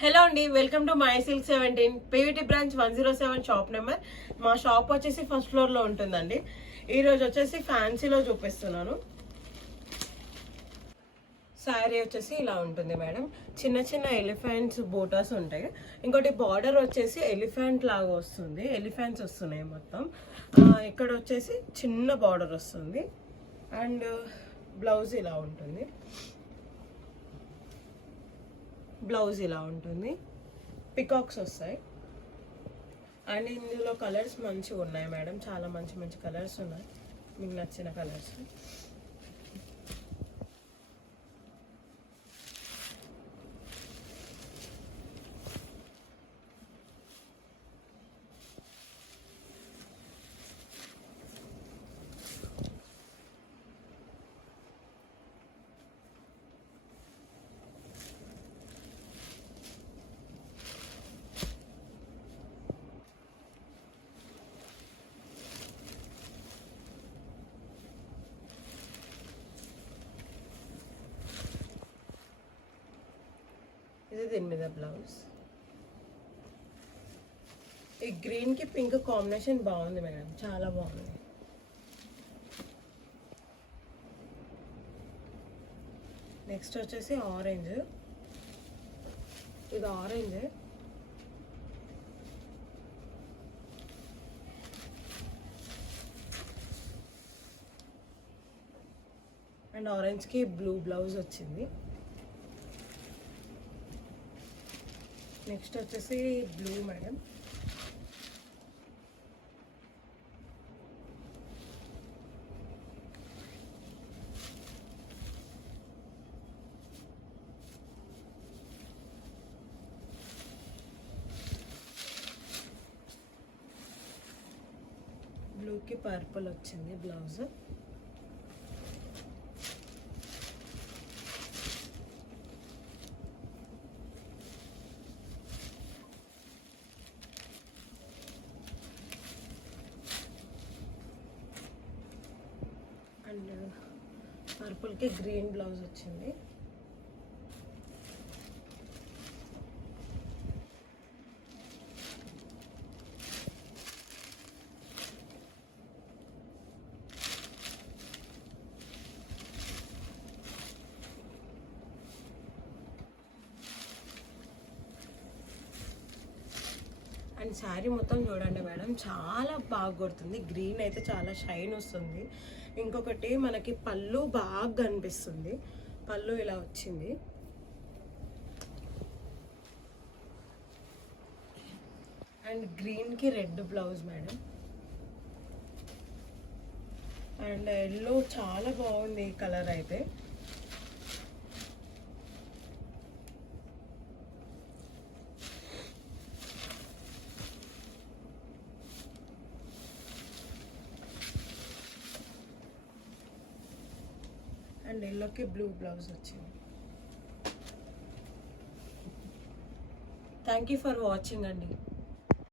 హలో అండి, welcome to my silk 17 PVT branch 107 shop number. మా షాప్ వచ్చేసి ఫస్ట్ ఫ్లోర్లో ఉంటుందండి. ఈరోజు వచ్చేసి ఫ్యాన్సీలో చూపిస్తున్నాను. శారీ వచ్చేసి ఇలా ఉంటుంది మేడం. చిన్న చిన్న ఎలిఫెంట్స్ బోటాస్ ఉంటాయి. ఇంకోటి బార్డర్ వచ్చేసి ఎలిఫెంట్ లాగా వస్తుంది, ఎలిఫెంట్స్ వస్తున్నాయి మొత్తం. ఇక్కడ వచ్చేసి చిన్న బార్డర్ వస్తుంది అండ్ బ్లౌజ్ ఇలా ఉంటుంది. బ్లౌజ్ ఇలా ఉంటుంది, పికాక్స్ వస్తాయి అండ్ ఇందులో కలర్స్ మంచిగా ఉన్నాయి మేడం. చాలా మంచి మంచి కలర్స్ ఉన్నాయి, మీకు నచ్చిన కలర్స్. ఇది దీని మీద బ్లౌజ్. ఈ గ్రీన్కి పింక్ కాంబినేషన్ బాగుంది మేడం, చాలా బాగుంది. నెక్స్ట్ వచ్చేసి ఆరెంజ్. ఇది ఆరెంజ్ అండ్ ఆరెంజ్కి బ్లూ బ్లౌజ్ వచ్చింది. నెక్స్ట్ వచ్చేసి బ్లూ మేడం. బ్లూకి పర్పుల్ వచ్చింది బ్లౌజ్. అండ్ పర్పుల్కి గ్రీన్ బ్లౌజ్ వచ్చింది. అండ్ శారీ మొత్తం చూడండి మేడం, చాలా బాగా కొడుతుంది. గ్రీన్ అయితే చాలా షైన్ వస్తుంది. ఇంకొకటి మనకి పళ్ళు బాగా కనిపిస్తుంది. పళ్ళు ఇలా వచ్చింది అండ్ గ్రీన్కి red blouse madam. And yellow చాలా బాగుంది ఈ కలర్ అయితే. అండ్ ఎల్లోకి బ్లూ బ్లౌజ్ వచ్చింది. థ్యాంక్ యూ ఫర్ వాచింగ్ అండి.